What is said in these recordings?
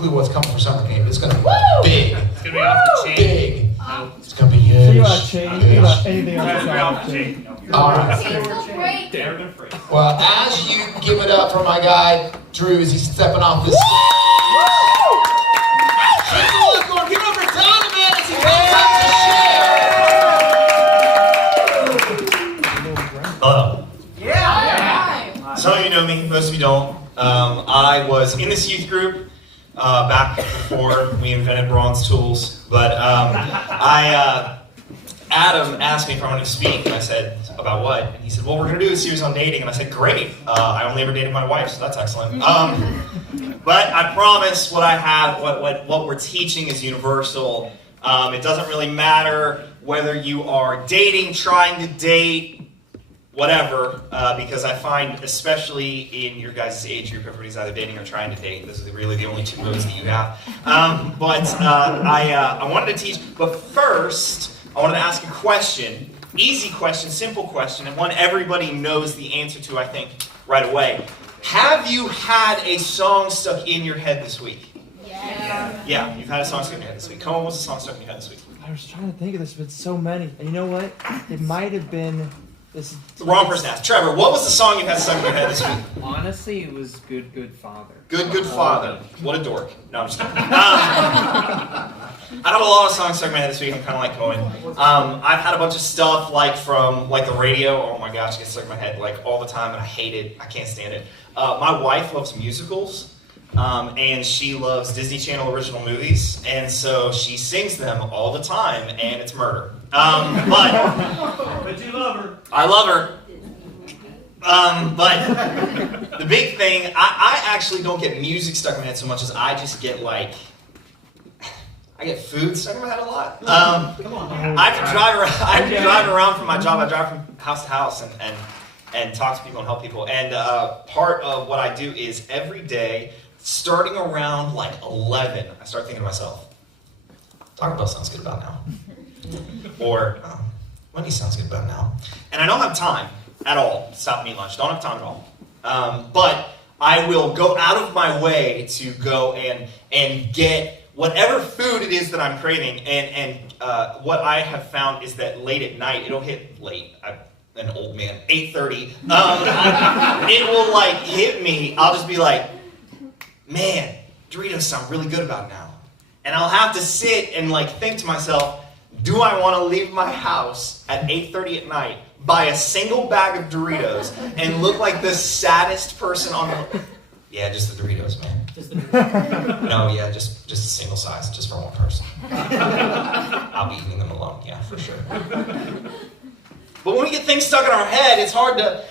clue what's coming for summer camp. It's going to be big. It's going to be off the chain. Big. It's going to be huge. So you want a chain? You want anything else? Off the chain. All right. Great. Well, as you give it up for my guy, Drew, as he's stepping off the stage. Give it up for Donnovan as he comes up to share. Hello. Yeah. Some of you know me, most of you don't. I was in this youth group back before we invented bronze tools, but Adam asked me if I wanted to speak, and I said, about what? And he said, well, we're going to do a series on dating, and I said, great. I only ever dated my wife, so that's excellent. But I promise what I have, what we're teaching is universal. It doesn't really matter whether you are dating, trying to date, whatever, because I find, especially in your guys' age group, everybody's either dating or trying to date. Those are really the only two modes that you have. I wanted to teach, but first, I wanted to ask a question, easy question, simple question, and one everybody knows the answer to, I think, right away. Have you had a song stuck in your head this week? Yeah, you've had a song stuck in your head this week. Cohen, what's the song stuck in your head this week? I was trying to think of this, but so many. And you know what? It might have been this. The wrong person asked. Trevor, what was the song you had stuck in your head this week? Honestly, it was Good, Good Father. Good Father. What a dork. No, I'm just kidding. I have a lot of songs stuck in my head this week. I'm kind of like Cohen. I've had a bunch of stuff like from the radio. Oh my gosh, it gets stuck in my head like all the time, and I hate it. I can't stand it. My wife loves musicals, and she loves Disney Channel original movies, and so she sings them all the time, and it's murder. But you love her. I love her. But the big thing, I actually don't get music stuck in my head so much as I just get I get food stuck in my head a lot. I have to drive around from my job. I drive from house to house and talk to people and help people. And part of what I do is every day, starting around 11, I start thinking to myself, Taco Bell sounds good about now. Or Wendy's sounds good about now. And I don't have time at all to stop and eat lunch. Don't have time at all. But I will go out of my way to go and get whatever food it is that I'm craving. And what I have found is that late at night, it'll hit late. I'm an old man, 8:30. It will hit me. I'll just be like, man, Doritos sound really good about now. And I'll have to sit and think to myself, do I want to leave my house at 8:30 at night, buy a single bag of Doritos, and look like the saddest person on the... Yeah, just the Doritos, man. No, yeah, just a single size, just for one person. I'll be eating them alone, yeah, for sure. But when we get things stuck in our head, it's hard to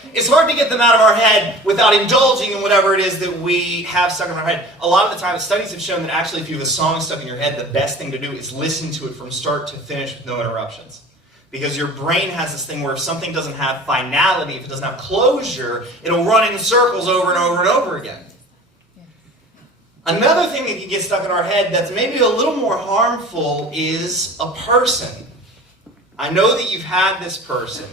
get them out of our head without indulging in whatever it is that we have stuck in our head. A lot of the time, studies have shown that actually if you have a song stuck in your head, the best thing to do is listen to it from start to finish with no interruptions. Because your brain has this thing where if something doesn't have finality, if it doesn't have closure, it'll run in circles over and over and over again. Another thing that can get stuck in our head that's maybe a little more harmful is a person. I know that you've had this person.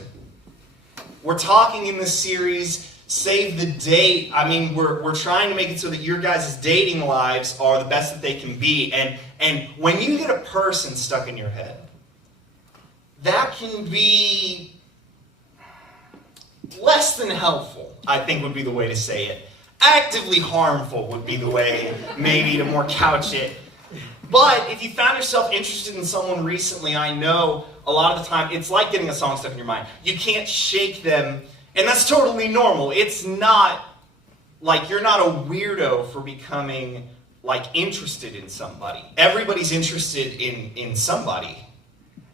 We're talking in this series, Save the Date. I mean, we're trying to make it so that your guys' dating lives are the best that they can be. And when you get a person stuck in your head, that can be less than helpful, I think would be the way to say it. Actively harmful would be the way maybe to more couch it. But if you found yourself interested in someone recently, I know a lot of the time it's like getting a song stuck in your mind. You can't shake them, and that's totally normal. It's not like you're not a weirdo for becoming interested in somebody. Everybody's interested in somebody.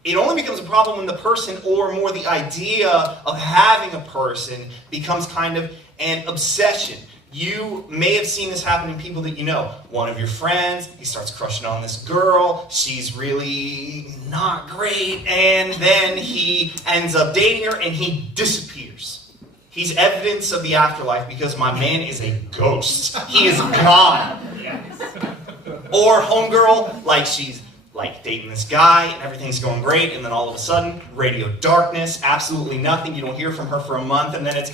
It only becomes a problem when the person, or more the idea of having a person, becomes kind of an obsession. You may have seen this happen in people that you know. One of your friends, he starts crushing on this girl. She's really not great. And then he ends up dating her and he disappears. He's evidence of the afterlife because my man is a ghost. He is gone. Or homegirl, she's dating this guy and everything's going great. And then all of a sudden, radio darkness, absolutely nothing. You don't hear from her for a month. And then it's...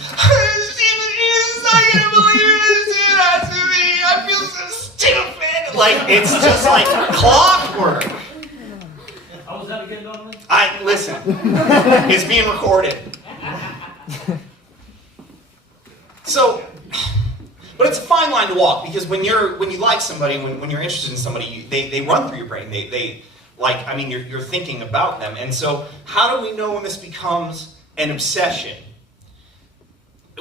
I can't believe you did that to me. I feel so stupid. Like, it's just like clockwork. How was that again, Donnovan? Listen, it's being recorded. So, but it's a fine line to walk, because when you like somebody, when you're interested in somebody, they run through your brain. You're thinking about them. And so, how do we know when this becomes an obsession?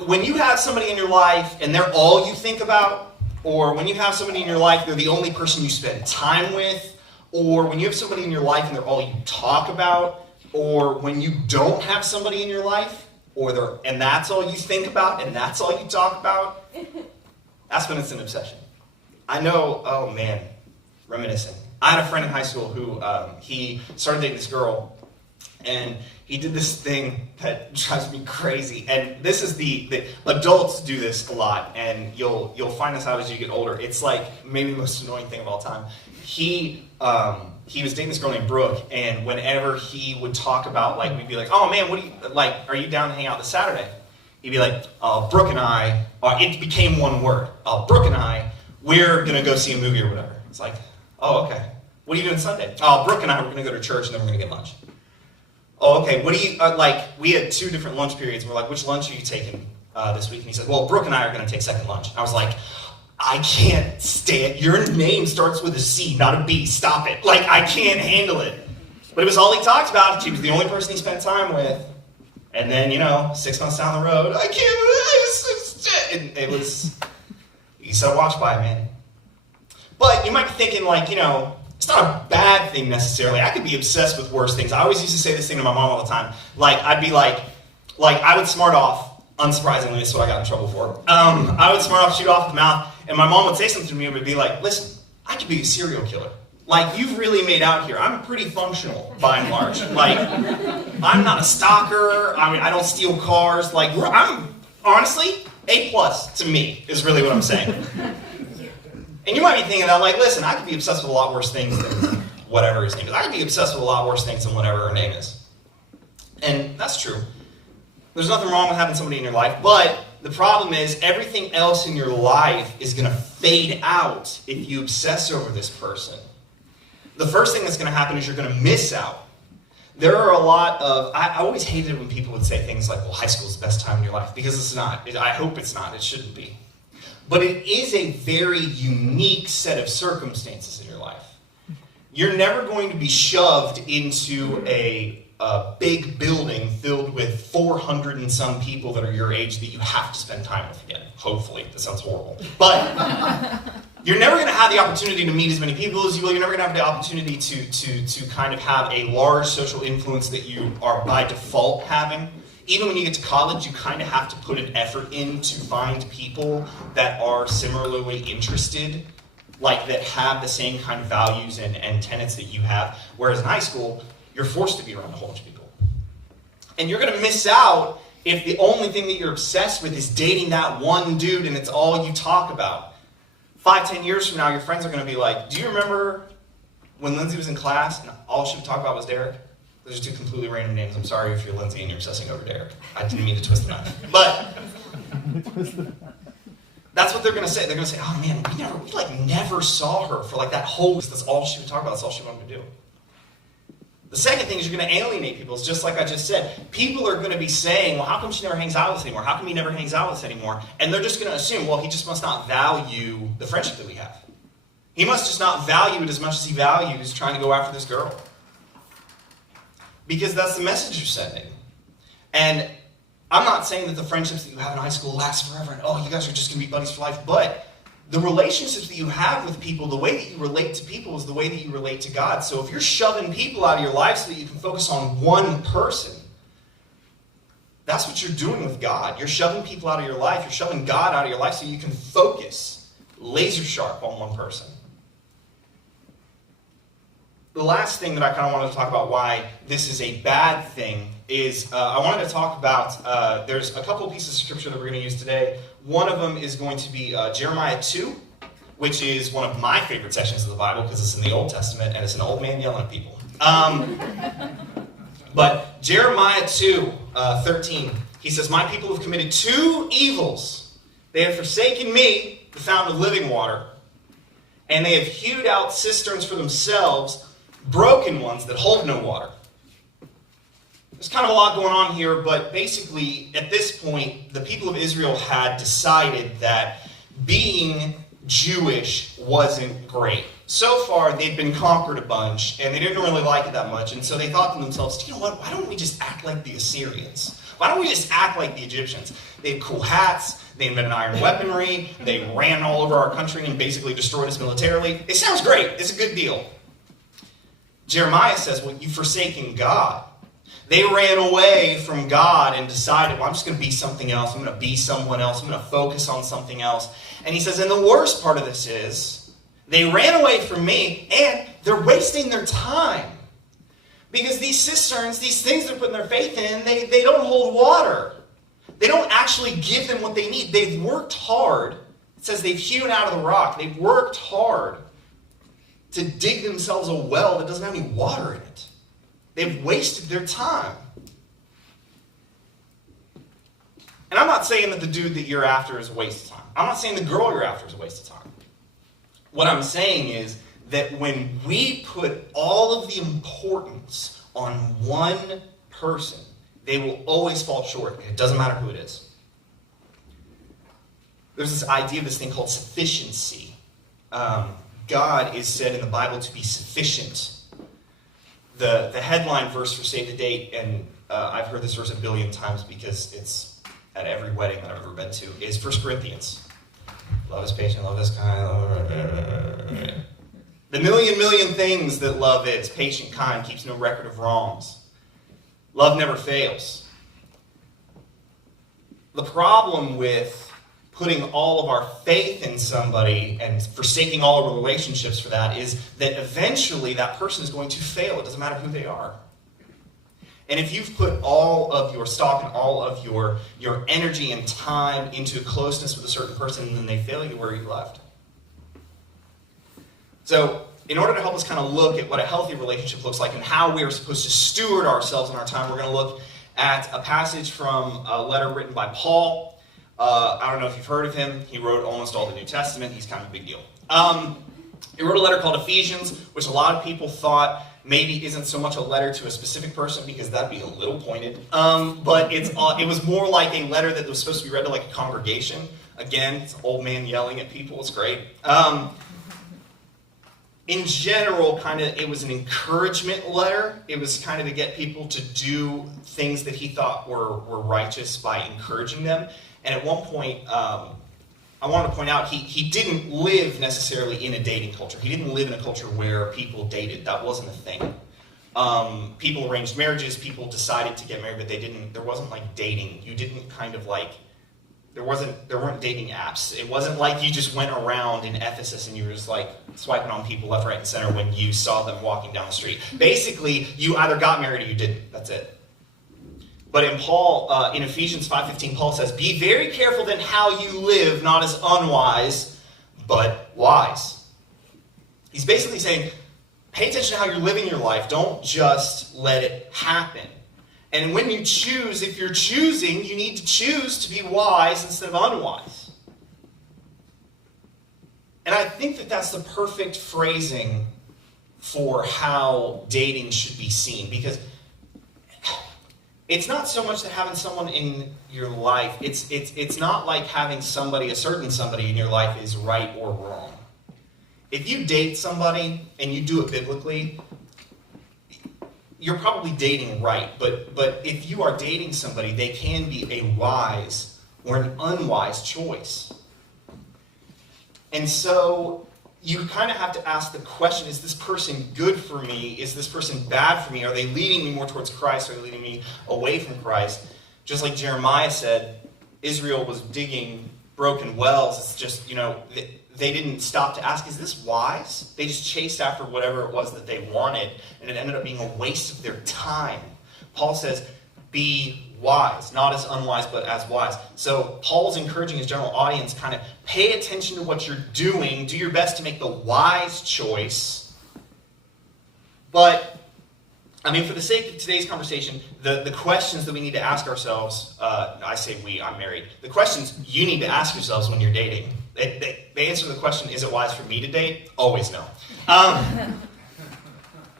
When you have somebody in your life and they're all you think about, or when you have somebody in your life, they're the only person you spend time with, or when you have somebody in your life and they're all you talk about, or when you don't have somebody in your life, and that's all you think about, and that's all you talk about, that's when it's an obsession. I know, oh man, reminiscing. I had a friend in high school who, he started dating this girl, and he did this thing that drives me crazy. And this is the adults do this a lot, and you'll find this out as you get older. It's like maybe the most annoying thing of all time. He was dating this girl named Brooke, and whenever he would talk about, like, we'd be like, oh man, are you down to hang out this Saturday? He'd be like, Brooke and I, it became one word. Brooke and I, we're gonna go see a movie or whatever. It's like, oh, okay. What are you doing Sunday? Brooke and I, we're gonna go to church and then we're gonna get lunch. Oh, okay. What do you, we had 2 different lunch periods. We're like, which lunch are you taking this week? And he said, well, Brooke and I are gonna take second lunch. And I was like, I can't stand, your name starts with a C, not a B. Stop it. Like, I can't handle it. But it was all he talked about. She was the only person he spent time with. And then, 6 months down the road, I can't, it was, you set a watch by, man. But you might be thinking, it's not a bad thing necessarily. I could be obsessed with worse things. I always used to say this thing to my mom all the time. I'd be like, I would smart off. Unsurprisingly, that's what I got in trouble for. I would smart off, shoot off the mouth, and my mom would say something to me and would be like, listen, I could be a serial killer. You've really made out here. I'm pretty functional, by and large. I'm not a stalker. I don't steal cars. I'm, honestly, A+ to me is really what I'm saying. And you might be thinking that, listen, I could be obsessed with a lot worse things than whatever his name is. I could be obsessed with a lot worse things than whatever her name is. And that's true. There's nothing wrong with having somebody in your life, but the problem is everything else in your life is going to fade out if you obsess over this person. The first thing that's going to happen is you're going to miss out. There are a lot of, I always hated it when people would say things like, well, high school is the best time in your life, because it's not. I hope it's not. It shouldn't be. But it is a very unique set of circumstances in your life. You're never going to be shoved into a big building filled with 400 and some people that are your age that you have to spend time with again. Hopefully. That sounds horrible. But you're never going to have the opportunity to meet as many people as you will. You're never going to have the opportunity to kind of have a large social influence that you are by default having. Even when you get to college, you kind of have to put an effort in to find people that are similarly interested, that have the same kind of values and tenets that you have. Whereas in high school, you're forced to be around a whole bunch of people. And you're going to miss out if the only thing that you're obsessed with is dating that one dude and it's all you talk about. 5-10 years from now, your friends are going to be like, do you remember when Lindsay was in class and all she would talk about was Derek? Those are 2 completely random names. I'm sorry if you're Lindsay and you're obsessing over Derek. I didn't mean to twist the knife. But that's what they're going to say. They're going to say, oh man, we never saw her for that whole, that's all she would talk about. That's all she wanted to do. The second thing is you're going to alienate people. It's just like I just said. People are going to be saying, well, how come she never hangs out with us anymore? How come he never hangs out with us anymore? And they're just going to assume, well, he just must not value the friendship that we have. He must just not value it as much as he values trying to go after this girl. Because that's the message you're sending. And I'm not saying that the friendships that you have in high school last forever and, oh, you guys are just going to be buddies for life. But the relationships that you have with people, the way that you relate to people is the way that you relate to God. So if you're shoving people out of your life so that you can focus on one person, that's what you're doing with God. You're shoving people out of your life. You're shoving God out of your life so you can focus laser sharp on one person. The last thing that I kind of wanted to talk about why this is a bad thing is I wanted to talk about, there's a couple of pieces of scripture that we're going to use today. One of them is going to be Jeremiah 2, which is one of my favorite sections of the Bible because it's in the Old Testament and it's an old man yelling at people. But Jeremiah 2, 13, he says, my people have committed 2 evils. They have forsaken me, the fountain of living water, and they have hewed out cisterns for themselves, broken ones that hold no water. There's kind of a lot going on here, but basically, at this point, the people of Israel had decided that being Jewish wasn't great. So far, they'd been conquered a bunch, and they didn't really like it that much, and so they thought to themselves, you know what, why don't we just act like the Assyrians? Why don't we just act like the Egyptians? They had cool hats, they invented iron weaponry, they ran all over our country and basically destroyed us militarily. It sounds great, it's a good deal. Jeremiah says, well, you've forsaken God. They ran away from God and decided, well, I'm just going to be something else. I'm going to be someone else. I'm going to focus on something else. And he says, and the worst part of this is, they ran away from me, and they're wasting their time. Because these cisterns, these things they're putting their faith in, they don't hold water. They don't actually give them what they need. They've worked hard. It says they've hewn out of the rock. They've worked hard to dig themselves a well that doesn't have any water in it. They've wasted their time. And I'm not saying that the dude that you're after is a waste of time. I'm not saying the girl you're after is a waste of time. What I'm saying is that when we put all of the importance on one person, they will always fall short. It doesn't matter who it is. There's this idea of this thing called sufficiency. God is said in the Bible to be sufficient. The headline verse for Save the Date, and I've heard this verse a billion times because it's at every wedding that I've ever been to, is 1 Corinthians. Love is patient, love is kind. The million things that love is. Patient, kind, keeps no record of wrongs. Love never fails. The problem with putting all of our faith in somebody and forsaking all of our relationships for that is that eventually that person is going to fail. It doesn't matter who they are. And if you've put all of your stock and all of your energy and time into closeness with a certain person and then they fail you, where are you left? So, in order to help us kind of look at what a healthy relationship looks like and how we are supposed to steward ourselves and our time, we're going to look at a passage from a letter written by Paul. I don't know if you've heard of him. He wrote almost all the New Testament. He's kind of a big deal. He wrote a letter called Ephesians, which a lot of people thought maybe isn't so much a letter to a specific person because that'd be a little pointed. But it was more like a letter that was supposed to be read to like a congregation. Again, it's an old man yelling at people. It's great. In general, it was an encouragement letter. It was kind of to get people to do things that he thought were righteous by encouraging them. And at one point, I want to point out, he didn't live necessarily in a dating culture. He didn't live in a culture where people dated. That wasn't a thing. People arranged marriages. People decided to get married, but there wasn't like dating. You didn't kind of like, there weren't dating apps. It wasn't like you just went around in Ephesus and you were just like swiping on people left, right, and center when you saw them walking down the street. Basically, you either got married or you didn't. That's it. But in Ephesians 5:15, Paul says, be very careful then how you live, not as unwise, but wise. He's basically saying, pay attention to how you're living your life. Don't just let it happen. And when you choose, if you're choosing, you need to choose to be wise instead of unwise. And I think that that's the perfect phrasing for how dating should be seen. Because it's not so much that having someone in your life, it's not like having a certain somebody in your life is right or wrong. If you date somebody and you do it biblically, you're probably dating right. But if you are dating somebody, they can be a wise or an unwise choice. And so you kind of have to ask the question, is this person good for me? Is this person bad for me? Are they leading me more towards Christ? Or are they leading me away from Christ? Just like Jeremiah said, Israel was digging broken wells. It's just, they didn't stop to ask, is this wise? They just chased after whatever it was that they wanted, and it ended up being a waste of their time. Paul says, be wise, not as unwise, but as wise. So Paul's encouraging his general audience, kind of pay attention to what you're doing, do your best to make the wise choice. But, for the sake of today's conversation, the questions that we need to ask ourselves, I say we, I'm married, the questions you need to ask yourselves when you're dating, the answer to the question, is it wise for me to date? Always no.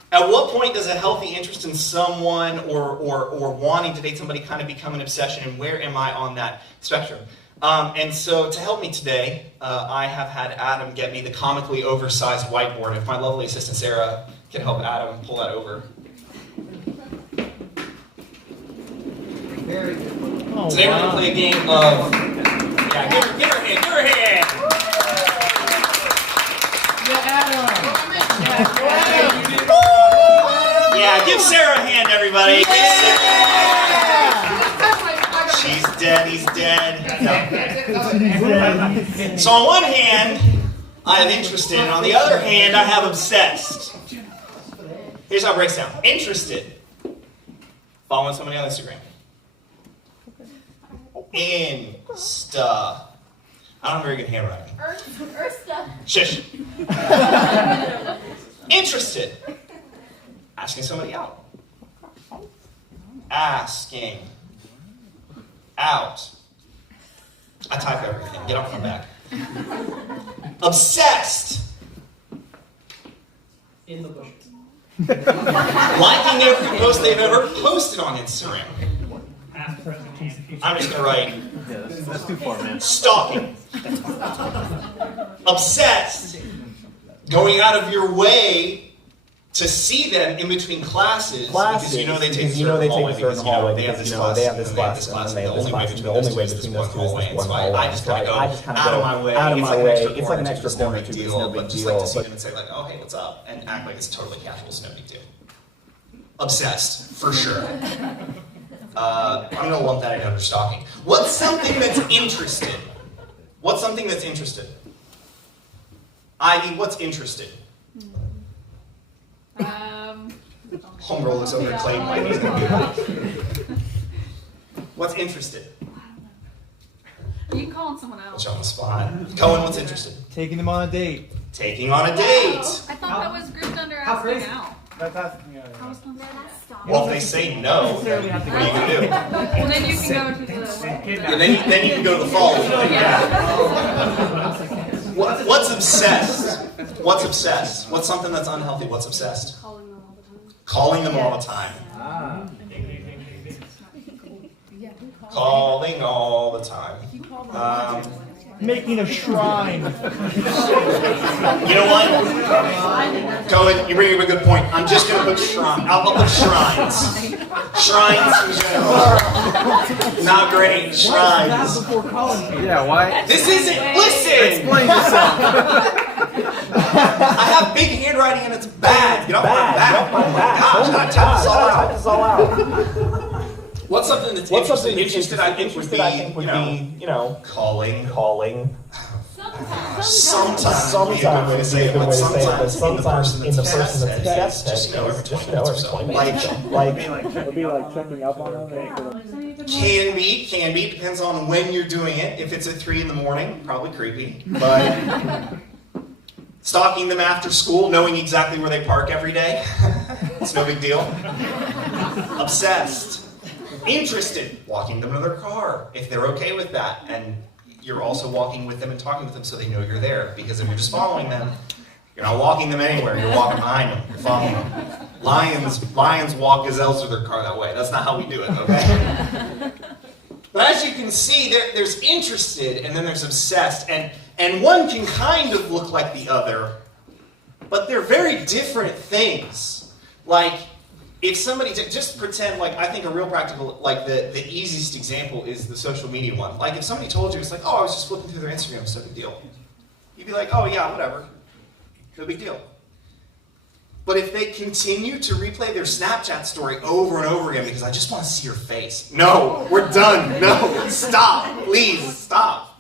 At what point does a healthy interest in someone or wanting to date somebody kind of become an obsession, and where am I on that spectrum? And so to help me today, I have had Adam get me the comically oversized whiteboard. If my lovely assistant Sarah can help Adam pull that over. Very good. Oh, Today we're going to play a game of... Yeah, give her a hand, give her a hand! Yeah, give Sarah a hand, everybody. She's dead, he's dead. No. So on one hand, I have interested, and on the other hand, I have obsessed. Here's how it breaks down. Interested. Following somebody on Instagram. Insta. I don't have very good handwriting. Shush. Interested. Asking somebody out. Asking out. I type everything. Get off my back. Obsessed. In the bushes. Liking every post they've ever posted on Instagram. I'm just going to write. Yeah, that's too far, man. Stalking. Obsessed. Going out of your way to see them in between classes because you know they take a certain hallway because they have this class, and the only way between those two is this one hallway. I just kind of go out of my way. It's like an extra corner too. It's no big deal. Just like to see them and say like, oh hey, what's up, and act like it's totally casual. It's no big deal. Obsessed for sure. I'm gonna lump that in under stalking. What's something that's interested? What's something that's interested? Ivy, what's interested? Homegirl looks over at Clayton like he's gonna be like, what's interested? Are you calling someone else? Put you on the spot. Cohen, what's interested? Taking them on a date. Taking on a date. I thought that was grouped under How asking crazy. out. That's I was gonna say that. Well, if they say no, then what are you gonna do? Well, then you can go to the. And then you can go to the following. What's obsessed? What's obsessed? What's something that's unhealthy? What's obsessed? Calling them all the time. Calling them all the time. Calling all the time. Making a shrine. You know what? Cohen, you bring up a good point. I'm just going to put shrine. I'll put shrines. Shrines in general. Not great. Shrines. Yeah, why? This isn't. Listen! Explain yourself. I have big handwriting and it's bad. Get off my back. Gosh, I type this all out. What's something that's interested, I think, would be, you know, calling. Sometimes would be a good way to say it, but sometimes in the person that's obsessed, just know every 20 minutes or so. It'll be like checking up on them. Can be, depends on when you're doing it. If it's at 3 in the morning, probably creepy, but stalking them after school, knowing exactly where they park every day, it's no big deal. Obsessed. Interested, walking them to their car, if they're okay with that, and you're also walking with them and talking with them so they know you're there, because if you're just following them, you're not walking them anywhere, you're walking behind them, you're following them. Lions walk gazelles to their car that way. That's not how we do it, okay? But as you can see, there's interested and then there's obsessed, and one can kind of look like the other, but they're very different things. Like, if somebody, just pretend, like, I think a real practical, like, the easiest example is the social media one. Like, if somebody told you, it's like, oh, I was just flipping through their Instagram, it's no big deal. You'd be like, oh, yeah, whatever. No big deal. But if they continue to replay their Snapchat story over and over again because I just want to see your face. No, we're done. No, stop. Please, stop.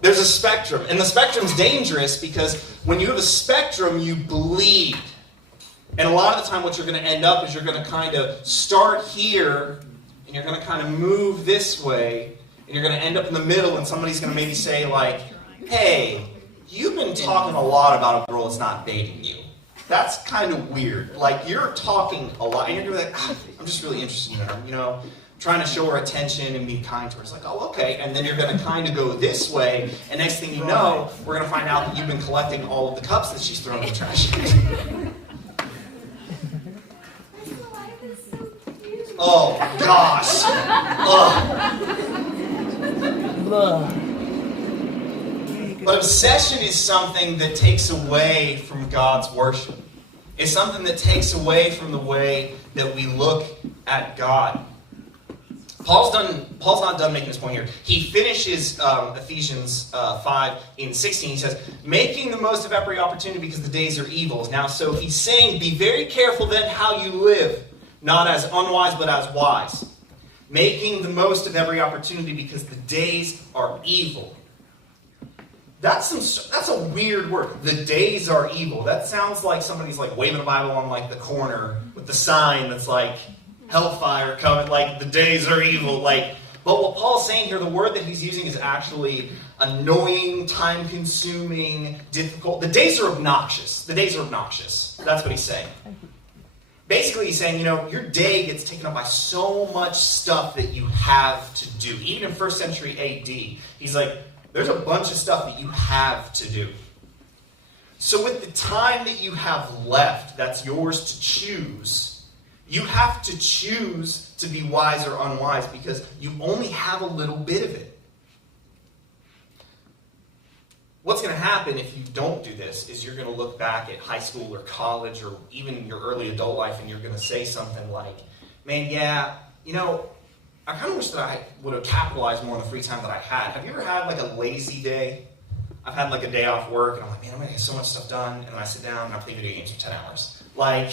There's a spectrum, and the spectrum's dangerous because when you have a spectrum, you bleed. And a lot of the time what you're going to end up is you're going to kind of start here, and you're going to kind of move this way, and you're going to end up in the middle, and somebody's going to maybe say like, hey, you've been talking a lot about a girl that's not dating you. That's kind of weird. Like, you're talking a lot, and you're gonna be like, I'm just really interested in her, trying to show her attention and be kind to her. It's like, oh, okay. And then you're going to kind of go this way, and next thing you know, we're going to find out that you've been collecting all of the cups that she's thrown in the trash. Oh, gosh. But obsession is something that takes away from God's worship. It's something that takes away from the way that we look at God. Paul's not done making this point here. He finishes Ephesians 5 in 16. He says, making the most of every opportunity because the days are evil. Now, so he's saying, be very careful then how you live, not as unwise but as wise. Making the most of every opportunity because the days are evil. That's a weird word. The days are evil. That sounds like somebody's like waving a Bible on like the corner with the sign that's like, hellfire coming, like the days are evil, like. But what Paul's saying here, the word that he's using is actually annoying, time-consuming, difficult. The days are obnoxious. The days are obnoxious. That's what he's saying. Basically, he's saying, your day gets taken up by so much stuff that you have to do. Even in 1st century AD, he's like, there's a bunch of stuff that you have to do. So with the time that you have left, that's yours to choose. You have to choose to be wise or unwise because you only have a little bit of it. What's going to happen if you don't do this is you're going to look back at high school or college or even your early adult life and you're going to say something like, man, yeah, I kind of wish that I would have capitalized more on the free time that I had. Have you ever had like a lazy day? I've had like a day off work and I'm like, man, I'm going to get so much stuff done. And then I sit down and I play video games for 10 hours. Like,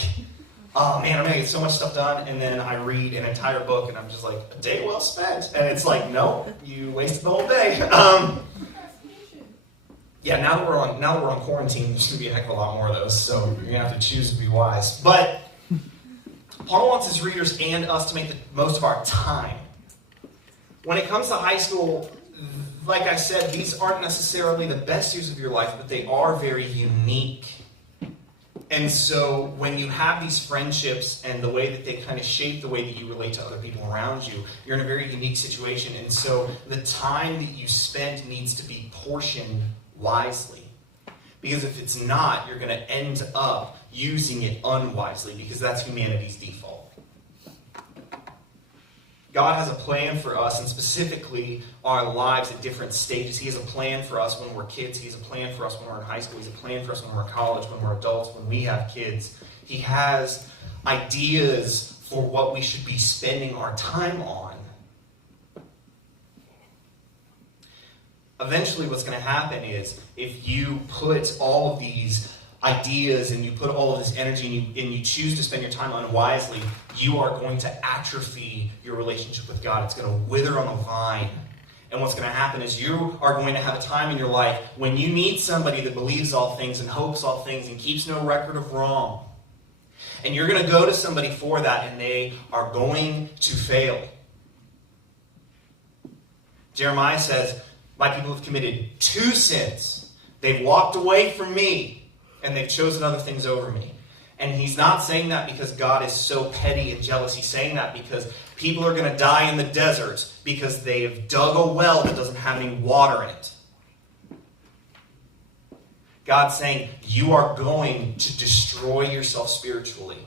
oh man, I'm going to get so much stuff done, and then I read an entire book, and I'm just like, a day well spent. And it's like, no, you wasted the whole day. Yeah, now that we're on quarantine, there's going to be a heck of a lot more of those, so you're going to have to choose to be wise. But Paul wants his readers and us to make the most of our time. When it comes to high school, like I said, these aren't necessarily the best years of your life, but they are very unique. And so when you have these friendships and the way that they kind of shape the way that you relate to other people around you, you're in a very unique situation. And so the time that you spend needs to be portioned wisely. Because if it's not, you're going to end up using it unwisely because that's humanity's default. God has a plan for us, and specifically our lives at different stages. He has a plan for us when we're kids. He has a plan for us when we're in high school. He has a plan for us when we're in college, when we're adults, when we have kids. He has ideas for what we should be spending our time on. Eventually what's going to happen is if you put all of these ideas and you put all of this energy and you choose to spend your time unwisely, you are going to atrophy your relationship with God. It's going to wither on the vine. And what's going to happen is you are going to have a time in your life when you need somebody that believes all things and hopes all things and keeps no record of wrong. And you're going to go to somebody for that, and they are going to fail. Jeremiah says, my people have committed 2 sins. They've walked away from me, and they've chosen other things over me. And he's not saying that because God is so petty and jealous. He's saying that because people are going to die in the desert because they have dug a well that doesn't have any water in it. God's saying you are going to destroy yourself spiritually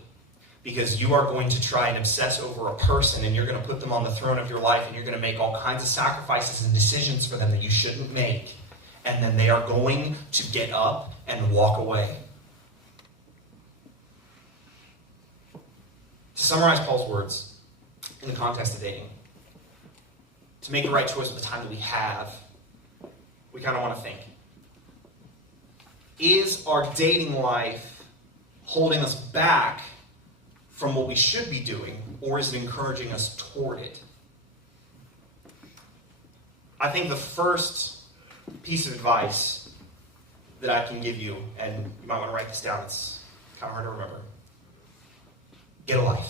because you are going to try and obsess over a person, and you're going to put them on the throne of your life, and you're going to make all kinds of sacrifices and decisions for them that you shouldn't make. And then they are going to get up and walk away. To summarize Paul's words in the context of dating, to make the right choice with the time that we have, we kind of want to think, is our dating life holding us back from what we should be doing, or is it encouraging us toward it? I think the first piece of advice that I can give you, and you might want to write this down, it's kind of hard to remember. Get a life.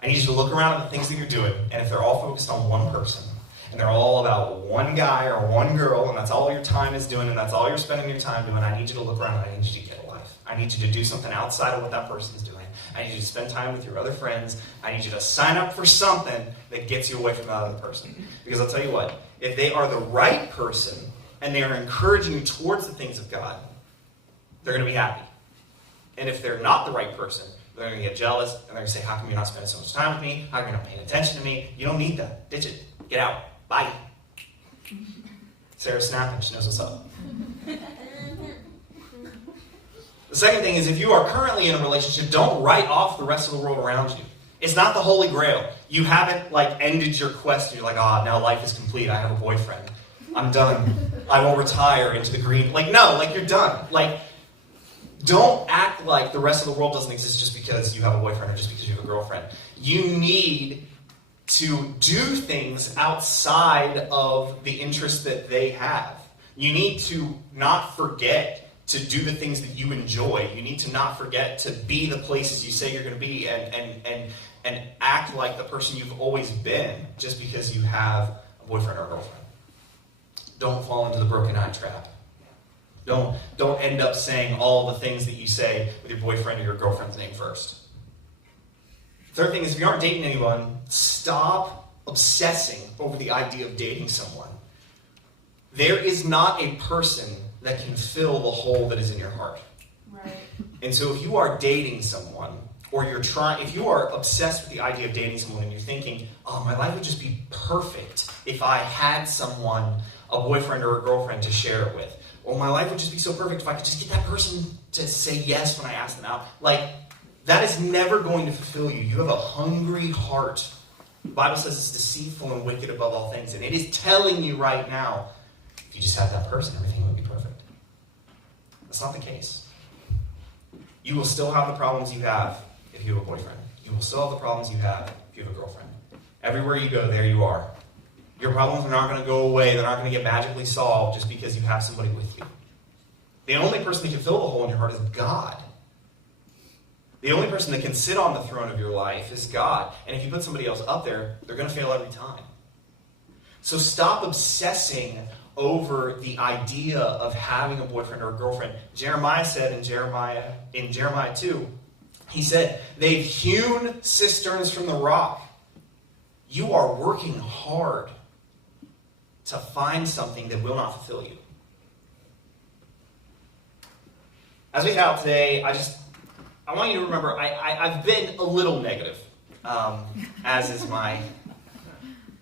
I need you to look around at the things that you're doing, and if they're all focused on one person, and they're all about one guy or one girl, and that's all your time is doing, and that's all you're spending your time doing, I need you to look around and I need you to get a life. I need you to do something outside of what that person is doing. I need you to spend time with your other friends. I need you to sign up for something that gets you away from that other person. Because I'll tell you what, if they are the right person and they are encouraging you towards the things of God, they're going to be happy. And if they're not the right person, they're going to get jealous and they're going to say, how come you're not spending so much time with me? How come you're not paying attention to me? You don't need that. Ditch it. Get out. Bye. Sarah's snapping. She knows what's up. The second thing is, if you are currently in a relationship, don't write off the rest of the world around you. It's not the Holy Grail. You haven't ended your quest and you're like, now life is complete. I have a boyfriend. I'm done. I will retire into the green. No, you're done. Don't act like the rest of the world doesn't exist just because you have a boyfriend or just because you have a girlfriend. You need to do things outside of the interest that they have. You need to not forget to do the things that you enjoy. You need to not forget to be the places you say you're going to be and act like the person you've always been just because you have a boyfriend or a girlfriend. Don't fall into the broken eye trap. Don't end up saying all the things that you say with your boyfriend or your girlfriend's name first. Third thing is, if you aren't dating anyone, stop obsessing over the idea of dating someone. There is not a person that can fill the hole that is in your heart. Right. And so if you are dating someone, or if you are obsessed with the idea of dating someone and you're thinking, my life would just be perfect if I had someone, a boyfriend or a girlfriend to share it with. Or my life would just be so perfect if I could just get that person to say yes when I ask them out. That is never going to fulfill you. You have a hungry heart. The Bible says it's deceitful and wicked above all things. And it is telling you right now, if you just had that person, everything would be perfect. That's not the case. You will still have the problems you have if you have a boyfriend. You will still have the problems you have if you have a girlfriend. Everywhere you go, there you are. Your problems are not going to go away. They're not going to get magically solved just because you have somebody with you. The only person that can fill the hole in your heart is God. The only person that can sit on the throne of your life is God. And if you put somebody else up there, they're going to fail every time. So stop obsessing over the idea of having a boyfriend or a girlfriend. Jeremiah said in Jeremiah 2, he said, they've hewn cisterns from the rock. You are working hard to find something that will not fulfill you. As we head out today, I want you to remember, I've been a little negative, as is my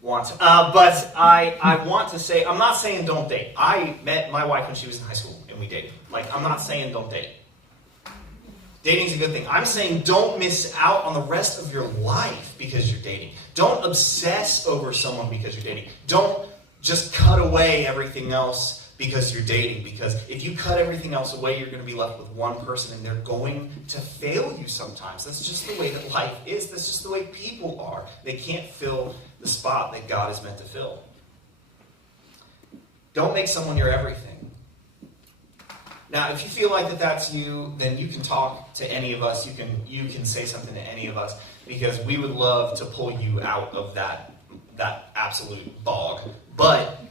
want. But I want to say, I'm not saying don't date. I met my wife when she was in high school, and we dated. I'm not saying don't date. Dating's a good thing. I'm saying don't miss out on the rest of your life because you're dating. Don't obsess over someone because you're dating. Don't just cut away everything else because you're dating. Because if you cut everything else away, you're going to be left with one person, and they're going to fail you sometimes. That's just the way that life is. That's just the way people are. They can't fill the spot that God is meant to fill. Don't make someone your everything. Now, if you feel like that's you, then you can talk to any of us. You can say something to any of us, because we would love to pull you out of that absolute bog. But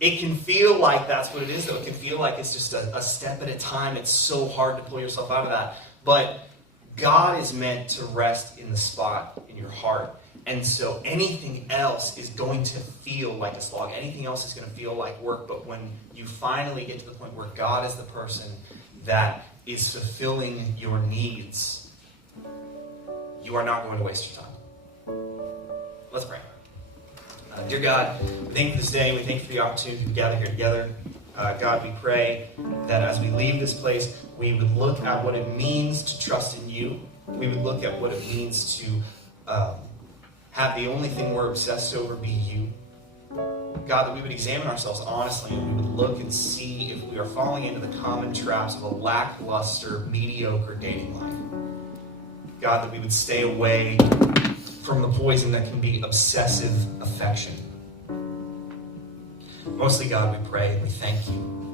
it can feel like that's what it is, though. It can feel like it's just a step at a time. It's so hard to pull yourself out of that. But God is meant to rest in the spot in your heart. And so anything else is going to feel like a slog. Anything else is going to feel like work. But when you finally get to the point where God is the person that is fulfilling your needs, you are not going to waste your time. Let's pray. Dear God, we thank you for this day. We thank you for the opportunity to gather here together. God, we pray that as we leave this place, we would look at what it means to trust in you. We would look at what it means to have the only thing we're obsessed over be you. God, that we would examine ourselves honestly, and we would look and see if we are falling into the common traps of a lackluster, mediocre dating life. God, that we would stay away from the poison that can be obsessive affection. Mostly, God, we pray and we thank you